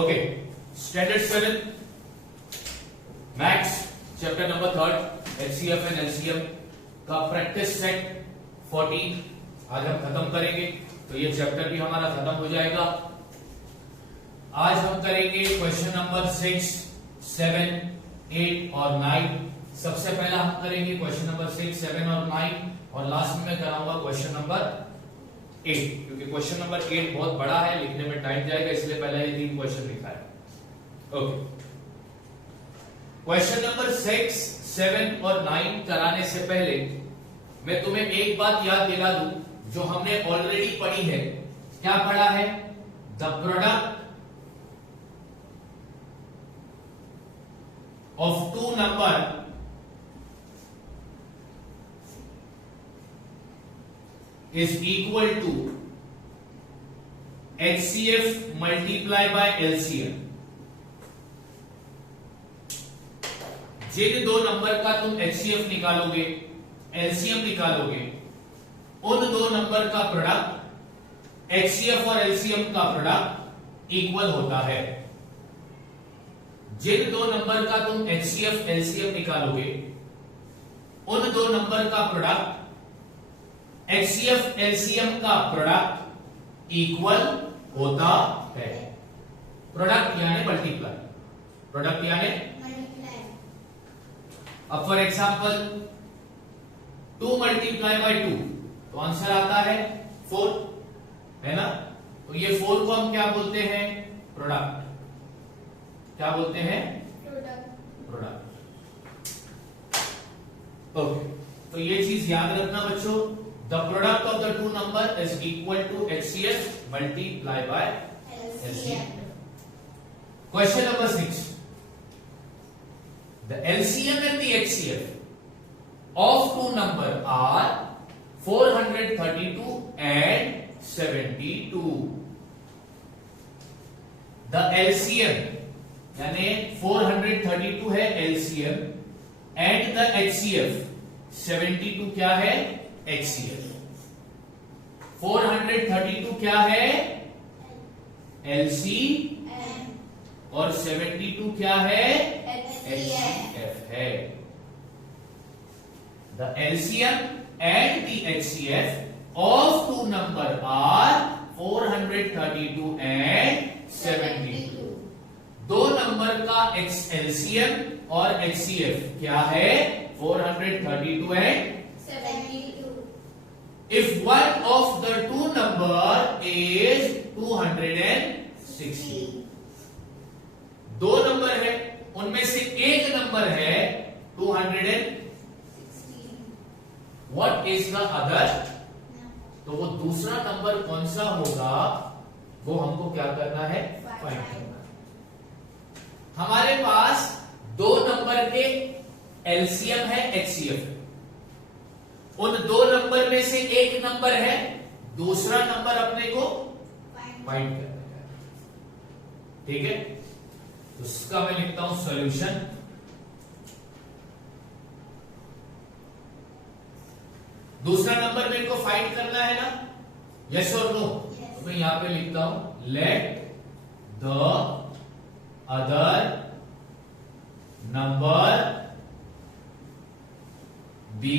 Okay, standard 7 maths chapter number 3 HCF and LCM का practice set 14 आज हम खत्म करेंगे। तो ये चैप्टर भी हमारा खत्म हो जाएगा। आज हम करेंगे क्वेश्चन नंबर 6, 7, 8 और 9। सबसे पहला हम करेंगे क्वेश्चन नंबर 6, 7 और 9 और लास्ट में मैं कराऊंगा क्वेश्चन नंबर 8, क्योंकि क्वेश्चन नंबर 8 बहुत बड़ा है, लिखने में टाइम जाएगा, इसलिए पहले ये 3 क्वेश्चन लिखा है। ओके, क्वेश्चन नंबर 6, 7 और 9 कराने से पहले मैं तुम्हें एक बात याद दिला दूं जो हमने ऑलरेडी पढ़ी है। क्या पढ़ा है? The product of two number is equal to HCF multiply by LCM। जिन दो नंबर का तुम HCF निकालोगे, LCM निकालोगे, उन दो नंबर का प्रोडक्ट HCF और LCM का प्रोडक्ट इक्वल होता है। जिन दो नंबर का तुम HCF LCM निकालोगे, उन दो नंबर का प्रोडक्ट HCF LCM का प्रोडक्ट इक्वल होता है। प्रोडक्ट यानी मल्टीप्लाई, प्रोडक्ट यानी मल्टीप्लाई। अब फॉर एग्जांपल 2 मल्टीप्लाई बाय 2 तो आंसर आता है 4, है ना? तो ये 4 को हम क्या बोलते हैं? प्रोडक्ट। क्या बोलते हैं? प्रोडक्ट। ओके, तो ये चीज याद रखना बच्चों। The product of the two number is equal to HCF multiply by LCM. Question number 6. The LCM and the HCF of two number are 432 and 72. The LCM यानी 432 है LCM and the HCF 72 क्या है? HCF। 432 क्या है? LCM और 72 क्या है? HCF है। The LCM and the HCF of two number are 432 and 72। दो नंबर का LCM और HCF क्या है? 432 and 72। If one of the two number is 260, दो नंबर है, उनमें से एक नंबर है 260, what is the other? तो वो दूसरा नंबर कौन सा होगा वो हमको क्या करना है? फाइंड करना है। हमारे पास दो नंबर के LCM है, HCF है। उन दो नंबर में से एक नंबर है, दूसरा नंबर अपने को फाइंड करना है। ठीक है, तो इसका मैं लिखता हूं सॉल्यूशन। दूसरा नंबर मेरे को फाइंड करना है ना? यस और नो? तो मैं यहां पे लिखता हूं let the other number be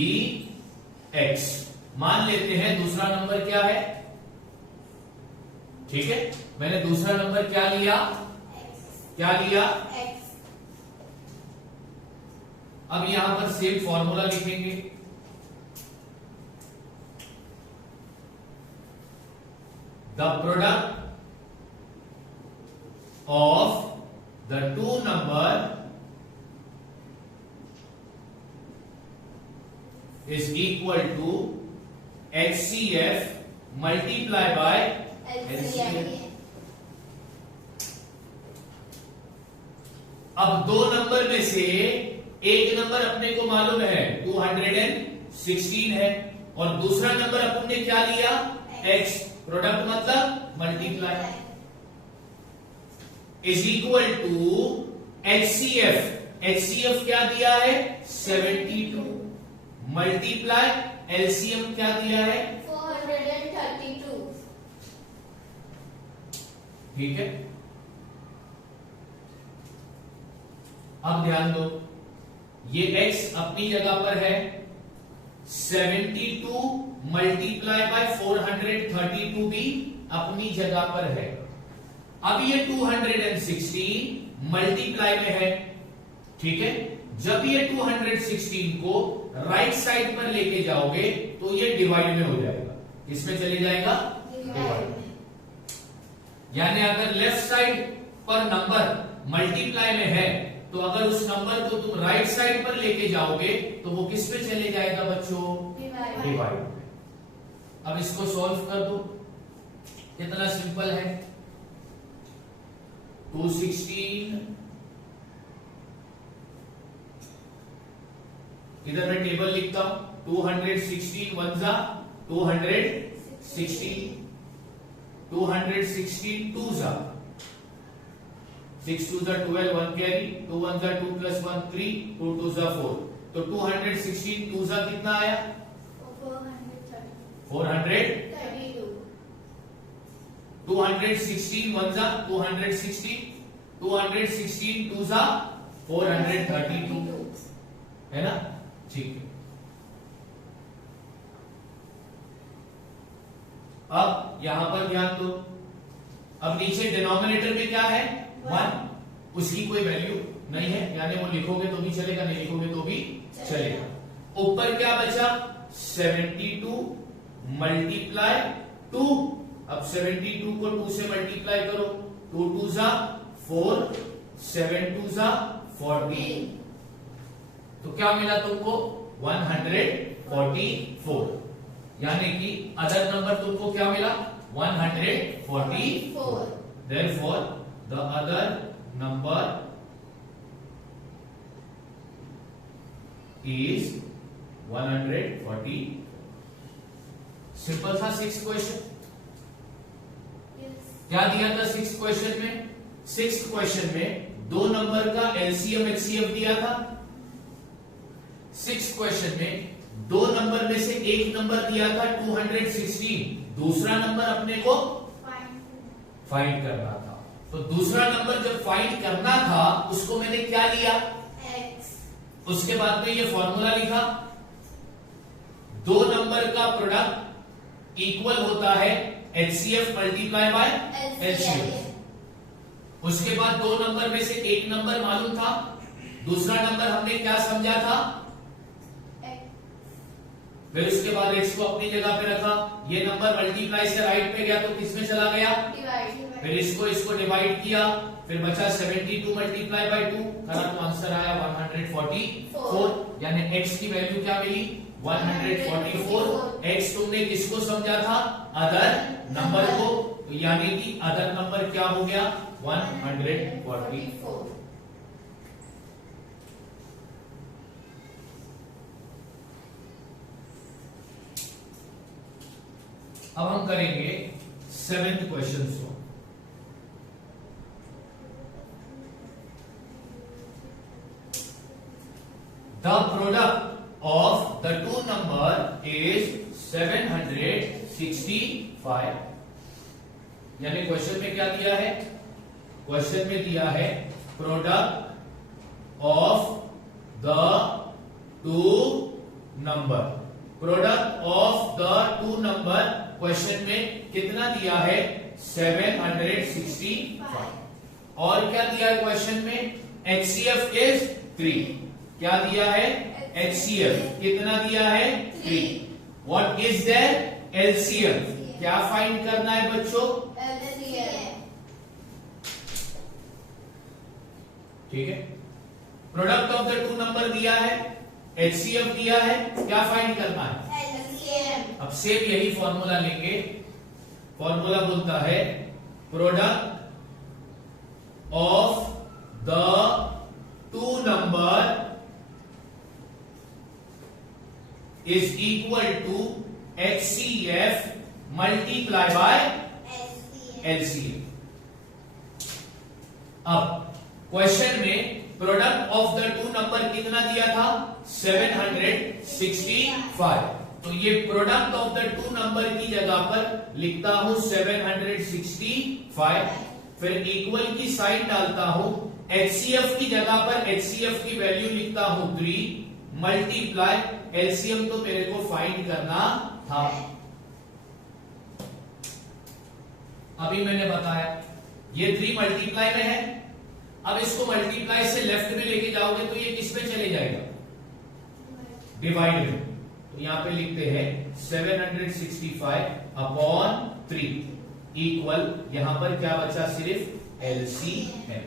X। मान लेते हैं दूसरा नंबर क्या है? ठीक है, मैंने दूसरा नंबर क्या लिया? क्या लिया? X। अब यहां पर सेम फॉर्मूला लिखेंगे। The product of the two number is equal to HCF multiply by LCM। अब दो नंबर में से एक नंबर अपने को मालूम है 216 है और दूसरा नंबर अपने क्या लिया? X। प्रोडक्ट मतलब multiply is equal to HCF। HCF क्या दिया है? 72 मल्टीप्लाई LCM क्या दिया है? 432। ठीक है, अब ध्यान दो, ये x अपनी जगह पर है, 72 मल्टीप्लाई बाय 432 भी अपनी जगह पर है। अब ये 216 मल्टीप्लाई में है, ठीक है। जब ये 216 को राइट साइड पर लेके जाओगे तो ये डिवाइड में हो जाएगा। किसमें चले जाएगा? डिवाइड। यानी अगर लेफ्ट साइड पर नंबर मल्टीप्लाई में है तो अगर उस नंबर को तुम राइट साइड पर लेके जाओगे तो वो किस पे चले जाएगा बच्चों? डिवाइड में। अब इसको सॉल्व कर दो, कितना सिंपल है। 216, इधर मैं टेबल लिखता हूं, 216 वन जा 216, 216 टू जा 6 2 जा 12, 1 कैरी, 2 1 जा 2 प्लस 1 3, 2 2 जा 4। तो 216 टू जा कितना आया? 432। 216 वन जा 216, 216 टू जा 432, है ना? ठीक है। अब यहां पर ध्यान दो, अब नीचे डिनोमिनेटर में क्या है? 1, उसकी कोई वैल्यू नहीं है, यानी वो लिखोगे तो भी चलेगा, नहीं लिखोगे तो भी चलेगा। ऊपर क्या बचा? 72 मल्टीप्लाई 2। अब 72 को 2 से मल्टीप्लाई करो, 2 2 जा 4, 7 2 जा 14। तो क्या मिला तुमको? 144। यानी कि अदर नंबर तुमको क्या मिला? 144। Therefore, the other number is 140। Simple था 6th क्वेश्चन। क्या दिया था 6th क्वेश्चन में? 6th क्वेश्चन में दो नंबर का एलसीएम एचसीएफ दिया था। 6th क्वेश्चन में दो नंबर में से एक नंबर दिया था 216, दूसरा नंबर अपने को फाइंड करना था। तो दूसरा नंबर जब फाइंड करना था उसको मैंने क्या लिया? x। उसके बाद में ये फॉर्मूला लिखा, दो नंबर का प्रोडक्ट इक्वल होता है एचसीएफ मल्टीप्लाई बाय एलसीएम। उसके बाद दो नंबर में से एक नंबर मालूम था, दूसरा नंबर हमने क्या समझा था? फिर उसके बाद x को अपनी जगह पे रखा, ये नंबर मल्टीप्लाई से राइट पे गया तो किसमें चला गया? फिर इसको डिवाइड किया, फिर बचा 72 मल्टीप्लाई बाय 2 करा तो आंसर आया 144। यानी x की वैल्यू क्या मिली? 144। x तुमने किसको समझा था? अदर नंबर को, यानी कि अदर नंबर क्या हो गया? 144। अब हम करेंगे 7th क्वेश्चन को। The product of the two number is 765। यानी क्वेश्चन में क्या दिया है? क्वेश्चन में दिया है product of the two number. Product of the two number question में कितना दिया है? 765। और क्या दिया है क्वेश्चन में? HCF इज 3। क्या दिया है? HCF कितना दिया है? 3। What is there? LCM। क्या फाइंड करना है बच्चों? LCM। ठीक है। Product of the two number दिया है, HCF दिया है, क्या फाइंड करना है? LCM। अब सेम यही फॉर्मूला लेंगे। फॉर्मूला बोलता है product of the two number is equal to HCF multiply by LCM। अब क्वेश्चन में product of the two number कितना दिया था? 765। तो ये product of the two number की जगह पर लिखता हूं 765। फिर इक्वल की साइन डालता हूं, HCF की जगह पर HCF की वैल्यू लिखता हूं 3 मल्टीप्लाई LCM तो मेरे को फाइंड करना था। अभी मैंने बताया ये 3 मल्टीप्लाई में है। अब इसको मल्टीप्लाई से लेफ्ट में लेके जाओगे तो ये किस में चले जाएगा? डिवाइड में। तो यहां पे लिखते हैं 765 अपॉन 3 इक्वल, यहां पर क्या बचा? सिर्फ LCM।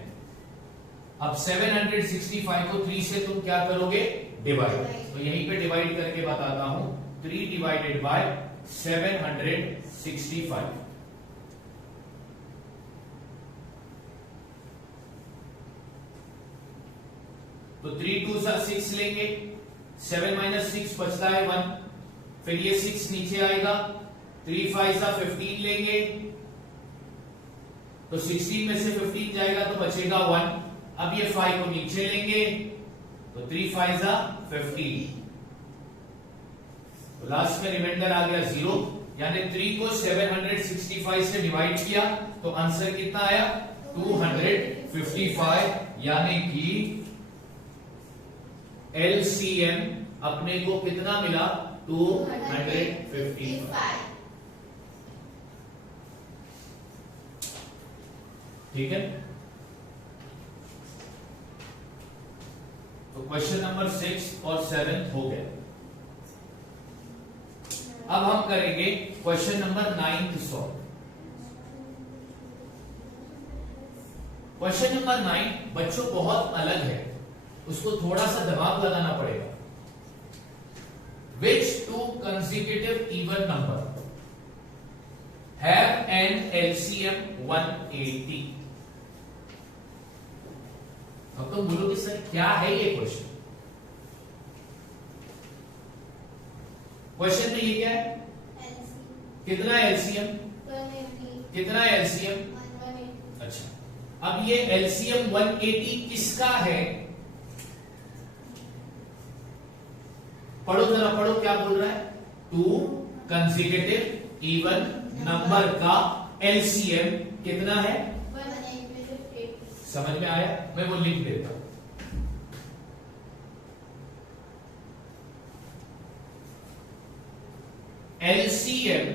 अब 765 को 3 से तुम क्या करोगे? डिवाइड। तो यहीं पे डिवाइड करके बताता हूं, 3 डिवाइडेड बाय 765। तो 3 2 6 लेंगे, 7 माइनस 6 बचता है 1, फिर ये 6 नीचे आएगा, 3 5 15 लेंगे, तो 16 में से 15 जाएगा तो बचेगा 1। अब ये 5 को नीचे लेंगे, तो 3 5 15, तो लास्ट में रिमाइंडर आ गया 0, यानी 3 को 765 से डिवाइड किया तो आंसर कितना आया? 255, यानी कि LCM अपने को कितना मिला? 255। ठीक है, तो क्वेश्चन नंबर 6 और 7 हो गए। अब हम करेंगे question number 9 solve. Question number 9 बच्चों बहुत अलग है, उसको थोड़ा सा दिमाग लगाना पड़ेगा। Which two consecutive even number have an LCM 180? अब तुम बोलोगे सर क्या है ये क्वेश्चन? क्वेश्चन में ये क्या है? कितना LCM? कितना LCM? अच्छा, अब ये LCM 180 किसका है? पढ़ो जरा, पढ़ो क्या बोल रहा है? 2 कंसेक्यूटिव इवन नंबर का LCM कितना है? 180। समझ में आया? मैं वो लिख देता हूं। LCM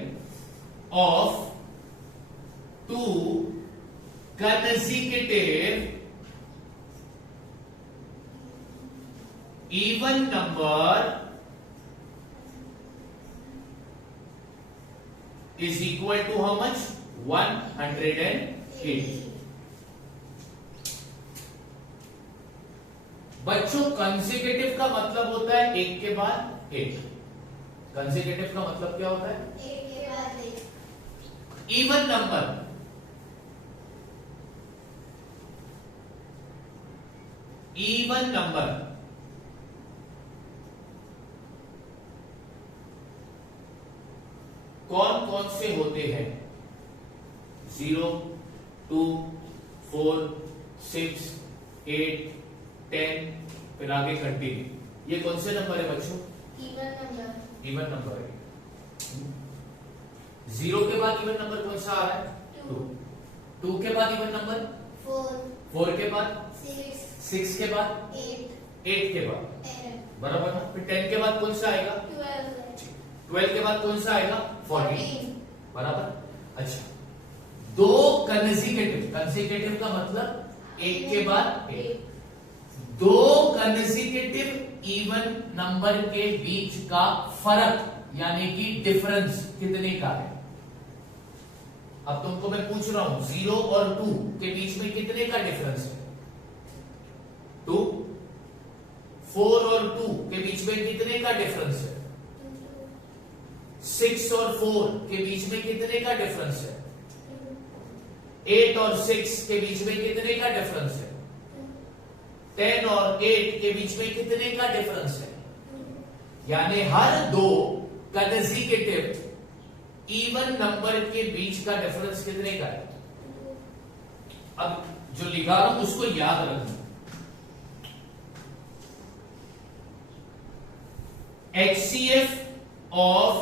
of 2 consecutive even number is equal to how much? 180। बच्चों कंसेक्यूटिव का मतलब होता है एक के बाद एक। कंसेक्यूटिव का मतलब क्या होता है? एक के बाद एक। इवन नंबर, इवन नंबर कौन कौन से होते हैं? 0 2 4 6 8 10, फिर आगे कंटिन्यू। ये कौन से नंबर है बच्चों? Even number. इवन नंबर है। 0 के बाद इवन नंबर कौन सा आ रहा है? 2। 2 के बाद इवन नंबर 4। 4 के बाद 6। 6 के बाद 8। 8 के बाद 10, बराबर ना? फिर 10 के बाद कौन सा आएगा? 12। 12 के बाद कौन सा आएगा? 14, बराबर। अच्छा, 2 कंसेक्यूटिव, कंसेक्यूटिव का मतलब एक के बाद एक। 2 कंसेक्यूटिव इवन नंबर के बीच का फर्क यानी कि डिफरेंस कितने का है? अब तुमको मैं पूछ रहा हूं 0 और 2 के बीच में कितने का डिफरेंस है? 2। 4 और 2 के बीच में कितने का डिफरेंस है? 6 और 4 के बीच में कितने का डिफरेंस है? 8 और 6 के बीच में कितने का डिफरेंस है? 10 और 8 के बीच में कितने का डिफरेंस है? यानी हर 2 कंसेक्यूटिव इवन नंबर के बीच का डिफरेंस कितने का है? अब जो लिखा रहा हूं उसको याद रखना। HCF of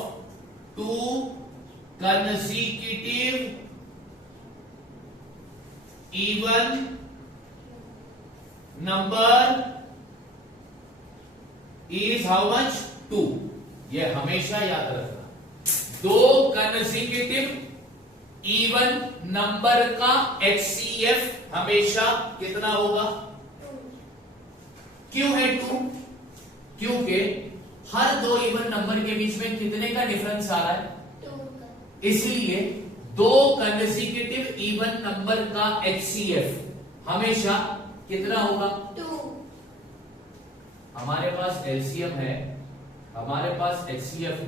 2 consecutive even number is how much? 2। ये हमेशा याद रखना, दो कंसेक्यूटिव इवन नंबर का HCF हमेशा कितना होगा? क्यों है 2? क्योंकि हर दो इवन नंबर के बीच में कितने का डिफरेंस आ रहा है? 2। इसलिए दो कंसेक्यूटिव इवन नंबर का HCF हमेशा कितना होगा? 2। हमारे पास LCM है, हमारे पास HCF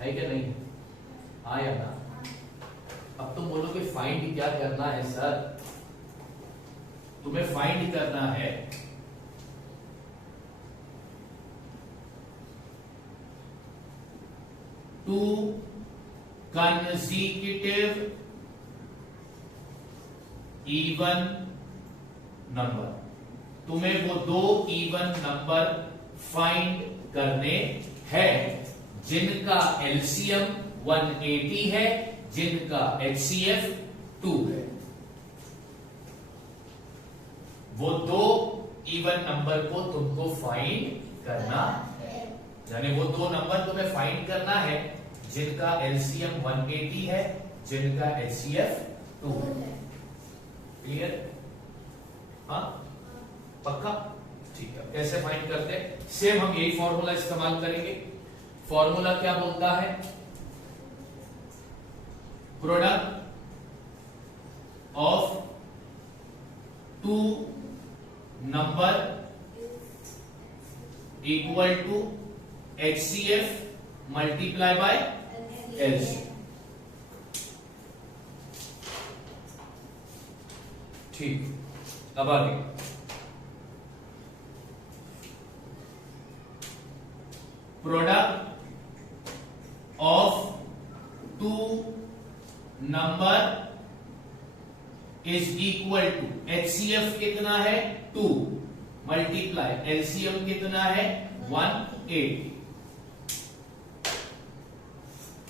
है क्या नहीं? हाँ या ना? अब तुम बोलोगे फाइंड क्या करना है सर? तुम्हें फाइंड करना है टू consecutive इवन नंबर। तुम्हें वो दो इवन नंबर फाइंड करने हैं जिनका LCM 180 है, जिनका HCF 2 है। वो दो इवन नंबर को तुमको फाइंड करना है, यानी वो दो नंबर तुम्हें फाइंड करना है जिनका LCM 180 है, जिनका HCF 2 है। क्लियर? हाँ, पक्का? ठीक है। कैसे फाइंड करते हैं? सेम हम यही फॉर्मूला इस्तेमाल करेंगे। फॉर्मूला क्या बोलता है? Product of two number equal to HCF multiply by LCM। ठीक, अब आगे product of two number is equal to HCF कितना है? 2 मल्टीप्लाई LCM कितना है? 180।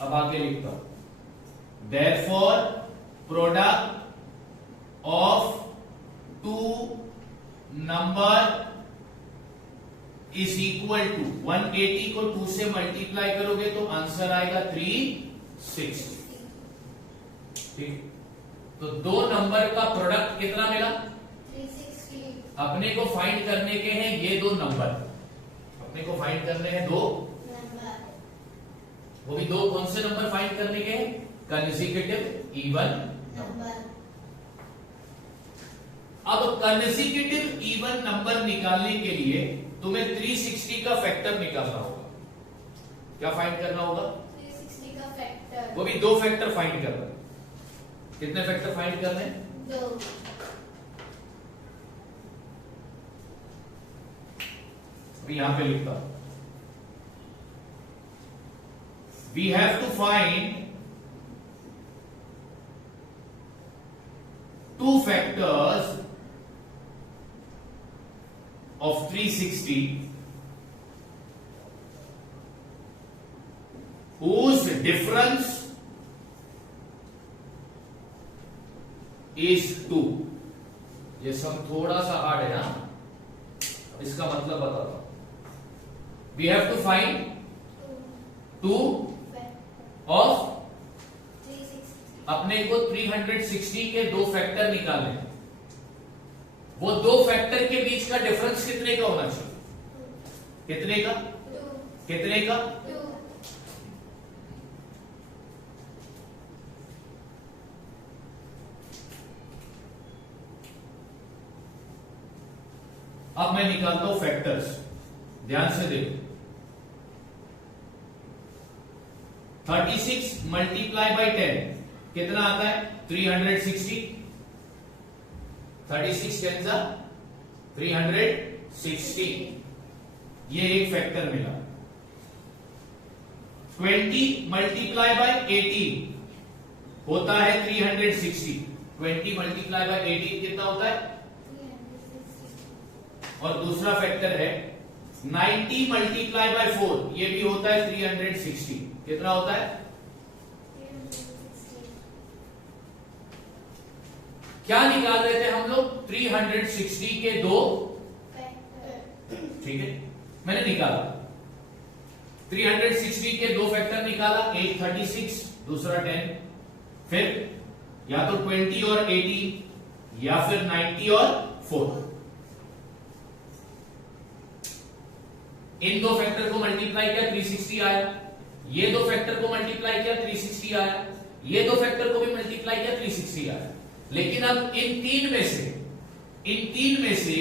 अब आगे लिखता हूं, therefore product of two number is equal to 180 को 2 से मल्टीप्लाई करोगे तो आंसर आएगा 360। ठीक, तो दो नंबर का प्रोडक्ट कितना मिला? 360। अपने को फाइंड करने के हैं ये दो नंबर, अपने को फाइंड करने हैं दो नंबर, वो भी दो कौन से नंबर फाइंड करने के हैं? Consecutive even number. अब कंसेक्यूटिव इवन नंबर निकालने के लिए तुम्हें 360 का फैक्टर निकालना होगा। क्या फाइंड करना होगा? 360 का फैक्टर। वो भी दो फैक्टर फाइंड करना। कितने फैक्टर फाइंड करने? 2। अभी यहां पे लिखता हूं, we have to find two factors of 360 whose difference is 2। ये सब थोड़ा सा हार्ड है ना, इसका मतलब बताता हूं। We have to find two of, अपने को 360 के दो फैक्टर निकालने हैं। वो दो फैक्टर के बीच का डिफरेंस कितने का होना चाहिए? कितने का? 2। कितने का? 2। अब मैं निकालता हूं फैक्टर्स, ध्यान से देखो। 36 मल्टीप्लाई बाई 10 कितना आता है? 360। 36 10 जा 360, ये एक फैक्टर मिला। 20 मल्टीप्लाई बाई 18 होता है 360। 20 मल्टीप्लाई बाई 18 कितना होता है? 360। और दूसरा फैक्टर है 90 मल्टीप्लाई बाई 4, ये भी होता है 360। कितना होता है? 360। क्या निकाल रहे थे हम लोग? 360 के दो फैक्टर। ठीक है, मैंने निकाला 360 के दो फैक्टर निकाला, एक 36 दूसरा 10, फिर या तो 20 और 80 या फिर 90 और 4। इन दो फैक्टर को मल्टीप्लाई किया 360 आया, ये दो फैक्टर को मल्टीप्लाई किया 360 आया, ये दो फैक्टर को भी मल्टीप्लाई किया 360 आया। लेकिन अब इन तीन में से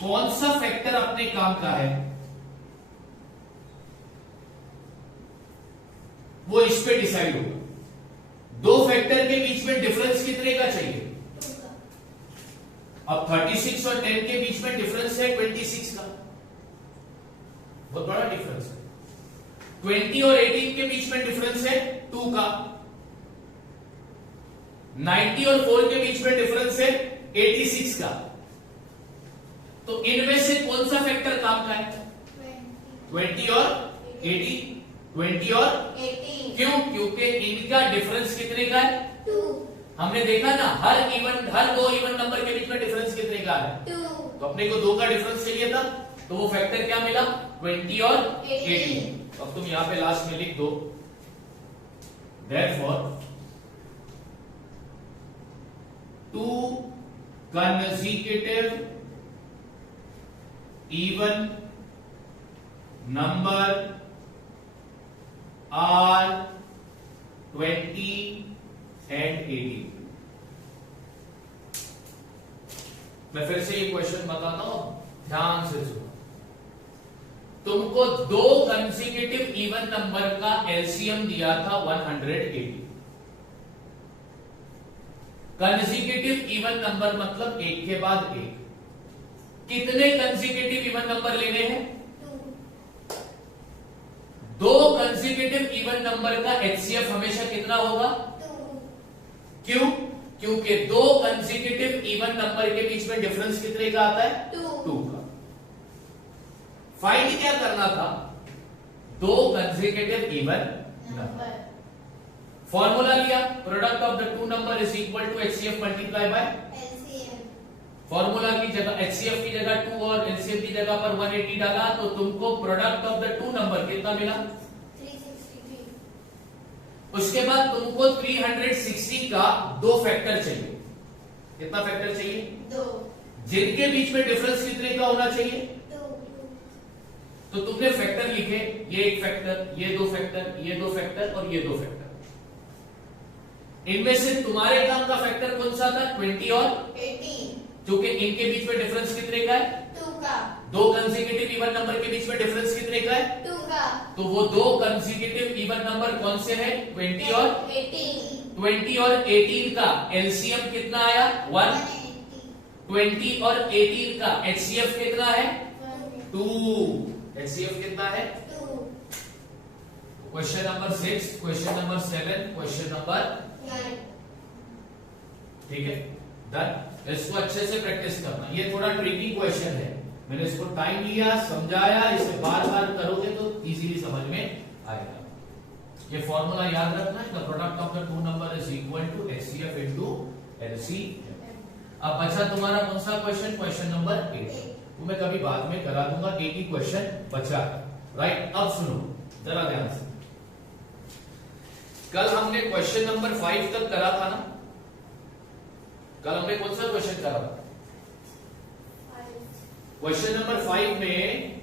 कौन सा फैक्टर अपने काम का है वो इस पे डिसाइड होगा। दो फैक्टर के बीच में डिफरेंस कितने का चाहिए? 2 का। अब 36 और 10 के बीच में डिफरेंस है 26 का, बहुत बड़ा डिफरेंस है। 20 और 18 के बीच में डिफरेंस है 2 का। 90 और 4 के बीच में डिफरेंस है 86 का। तो इनमें से कौन सा फैक्टर काम का है? 20 और 80, 20 और 18। क्यों? क्योंकि इनका डिफरेंस कितने का है? 2। हमने देखा ना, हर दो इवन नंबर के बीच में डिफरेंस कितने का है? 2। तो अपने को 2 का डिफरेंस चाहिए था, तो वो फैक्टर क्या मिला? 20 और 18। अब तुम यहां पे लास्ट में लिख दो, therefore 2 consecutive even number are 20 and 18। मैं फिर से ये क्वेश्चन बताता हूं, ध्यान से सुनो। तुमको दो कंसेक्यूटिव इवन नंबर का एलसीएम दिया था 180। कंसेक्यूटिव इवन नंबर मतलब एक के बाद एक। कितने कंसेक्यूटिव इवन नंबर लेने हैं? 2। दो कंसेक्यूटिव इवन नंबर का एचसीएफ हमेशा कितना होगा? 2। क्यों? क्योंकि दो कंसेक्यूटिव इवन नंबर के बीच में डिफरेंस कितने का आता है? 2 का। फाइंड क्या करना था? दो कंसेक्यूटिव इवन नंबर। फॉर्मूला लिया, product of the two number is equal to HCF multiply by LCM. Formula की जगह एचसीएफ की जगह 2 और एलसीएम की जगह पर 180 डाला, तो तुमको product of the two number कितना मिला? 363। उसके बाद तुमको 360 का दो फैक्टर चाहिए। कितना फैक्टर चाहिए? 2। जिनके बीच में डिफरेंस कितने का होना चाहिए? 2। तो तुमने फैक्टर लिखे, ये एक फैक्टर, ये दो फैक्टर, ये दो फैक्टर और ये दो फैक्टर। इनमें से तुम्हारे काम का फैक्टर कौन सा था? 20 और 18। क्योंकि इनके बीच में डिफरेंस कितने का है? 2 का। दो कंसेक्यूटिव इवन नंबर के बीच में डिफरेंस कितने का है? 2 का। तो वो दो कंसेक्यूटिव इवन नंबर कौन से हैं? 20 और 18। 20 और 18 का एलसीएम कितना आया? 1। 20 और 18 का एचसीएफ कितना है? 2। एचसीएफ कितना है? 2। Question number 6, question number 7, question number 9। ठीक है, डन। इसको अच्छे से प्रैक्टिस करना। ये थोड़ा ट्रिकी क्वेश्चन है, मैंने इसको टाइम लिया, समझाया, इसे बार बार करोगे तो इजीली समझ में आएगा। ये फॉर्मूला याद रखना है, the product of the two number is equal to HCF into LCM. अब बचा तुम्हारा कौन सा क्वेश्चन? Question number 8। वो मैं कभी बाद में करा दूंगा, एक ही क्वेश्चन बचा, राइट। अब सुनो जरा ध्यान से, कल हमने क्वेश्चन नंबर 5 तक करा था ना? कल हमने कौन सा क्वेश्चन करा था? क्वेश्चन नंबर 5 में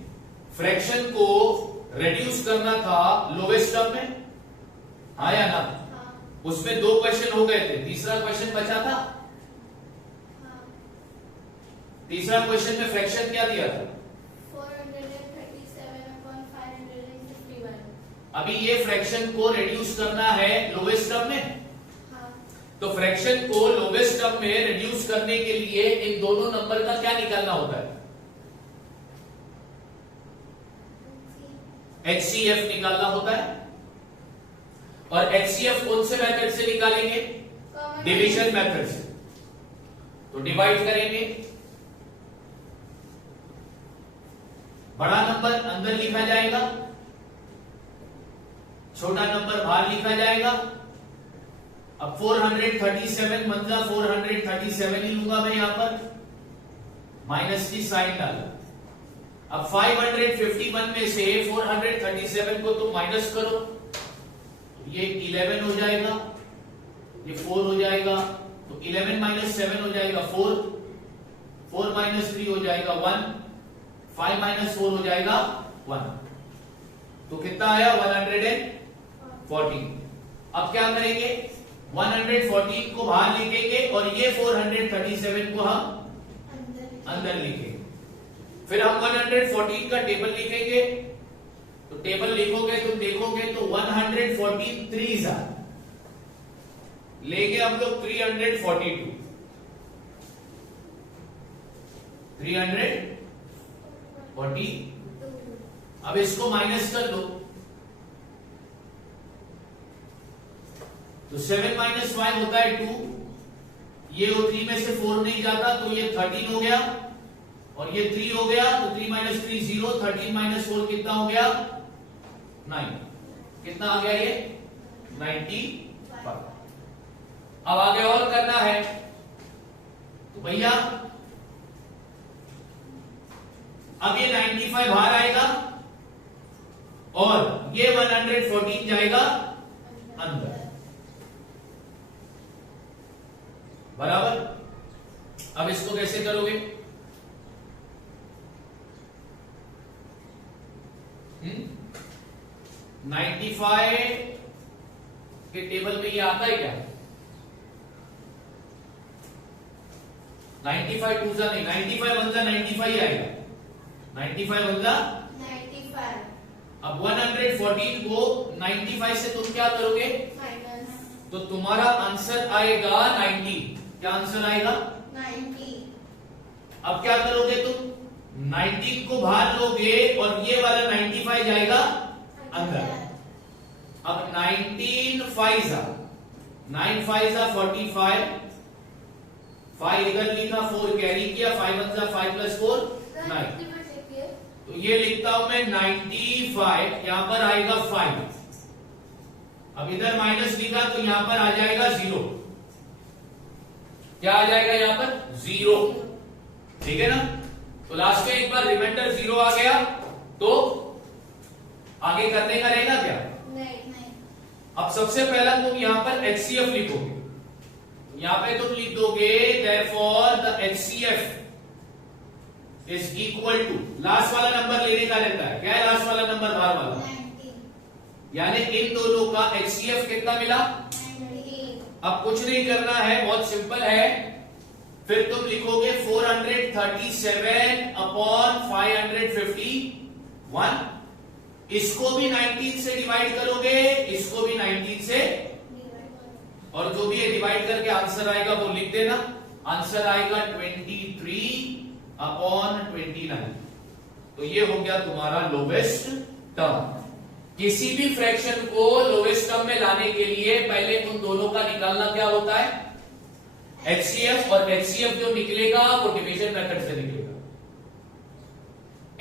फ्रैक्शन को रिड्यूस करना था लोवेस्ट टर्म में, हाँ या ना? उसमें दो क्वेश्चन हो गए थे, तीसरा क्वेश्चन बचा था। तीसरा क्वेश्चन में फ्रैक्शन क्या दिया था? 437/551। अभी ये फ्रैक्शन को रिड्यूस करना है लोवेस्ट टर्म में, तो फ्रैक्शन को लोवेस्ट टर्म में रिड्यूस करने के लिए इन दोनों नंबर का क्या निकालना होता है? एचसीएफ निकालना होता है। और एचसीएफ कौन से मेथड से निकालेंगे? डिवीजन मेथड से। तो डिवाइड करेंगे, बड़ा नंबर अंदर लिखा जाएगा, छोटा नंबर बाहर लिखा जाएगा, अब 437 मतलब 437 ही लूंगा मैं यहां पर, माइनस की साइन डाला। अब 551 में से 437 को तुम माइनस करो, ये 11 हो जाएगा, ये 4 हो जाएगा, तो 11 माइनस 7 हो जाएगा 4, 4 माइनस 3 हो जाएगा 1, 5 माइनस 4 हो जाएगा 1, तो कितना आया 114। अब क्या करेंगे, 114 को बाहर लिखेंगे और ये 437 को हम अंदर लिखेंगे। फिर हम 114 का टेबल लिखेंगे, तो टेबल लिखोगे तुम देखोगे तो 114 3s आ, लेंगे हम लोग 342, 340। अब इसको माइनस कर दो, तो 7 माइनस 5 होता है 2, ये 3 में से 4 नहीं जाता तो ये 13 हो गया, और ये 3 हो गया, तो 3 माइनस 3 0, 13 माइनस 4 कितना हो गया 9, कितना आ गया ये 95। अब आगे और करना है, तो भैया अब ये 95 बाहर आएगा और ये 114 जाएगा अंदर, बराबर। अब इसको कैसे करोगे, 95 के टेबल में ये आता है क्या, 95 टू जा नहीं, 95 वन जा 95 ही आएगा, 95 वन जा 95। अब 114 को 95 से तुम क्या करोगे, माइनस तो तुम्हारा आंसर आएगा 90। क्या आंसर आएगा 90। अब क्या करोगे तुम, 19 को बाहर लोगे और ये वाला 95 जाएगा अंदर। अब 19 5 जा, 9 5 जा 45, 5 इधर लिखा, 4 कैरी किया, 5 1 जा 5 प्लस 4 9, तो ये लिखता हूं मैं 95, यहां पर आएगा 5। अब इधर माइनस लिखा तो यहां पर आ जाएगा 0, क्या आ जाएगा यहां पर 0, ठीक है ना। तो लास्ट में एक बार रिमाइंडर 0 आ गया तो आगे करने का रहेगा क्या, नहीं। अब सबसे पहला तुम यहां पर HCF लिखोगे, यहां पे तुम लिख दोगे therefore the HCF is equal to, last वाला नंबर लेने का रहता है, क्या है लास्ट वाला नंबर बाहर वाला, 90। यानी इन दोनों का HCF कितना मिला। 90। अब कुछ नहीं करना है, बहुत सिंपल है, फिर तुम लिखोगे 437 अपॉन 551, इसको भी 19 से डिवाइड करोगे, इसको भी 19 से, और जो भी ये डिवाइड करके आंसर आएगा वो लिख देना, आंसर आएगा 23 अपॉन 29। तो ये हो गया तुम्हारा लोवेस्ट टर्म। किसी भी फ्रैक्शन को लोवेस्ट टर्म में लाने के लिए पहले उन दोनों का निकालना क्या होता है, HCF, और HCF जो निकलेगा वो डिवीजन मेथड से निकलेगा।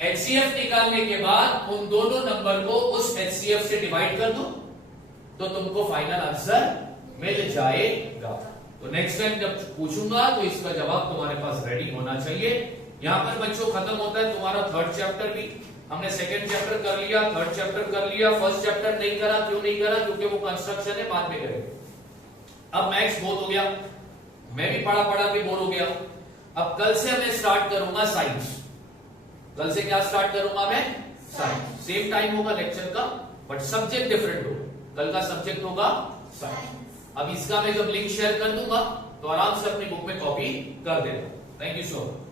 HCF निकालने के बाद उन दोनों नंबर को उस HCF से डिवाइड कर दो तो तुमको फाइनल आंसर मिल जाएगा। तो नेक्स्ट टाइम जब पूछूंगा तो इसका जवाब तुम्हारे पास रेडी होना चाहिए। यहां पर बच्चों खत्म होता है तुम्हारा थर्ड चैप्टर भी। हमने सेकंड चैप्टर कर लिया, थर्ड चैप्टर कर लिया, फर्स्ट चैप्टर नहीं करा। क्यों नहीं करा? क्योंकि वो कंस्ट्रक्शन है, बाद में करेंगे। अब मैथ्स बहुत हो गया, मैं भी पढ़ा पढ़ा के बोर हो गया। अब कल से मैं स्टार्ट करूंगा साइंस। कल से क्या स्टार्ट करूंगा मैं? साइंस। सेम टाइम होगा लेक्चर का, बट सब्जेक्ट डिफरेंट होगा। कल का सब्जेक्ट होगा साइंस। अब इसका मैं जब लिंक शेयर कर दूंगा तो आराम से अपनी बुक में कॉपी कर देना। Thank you so much.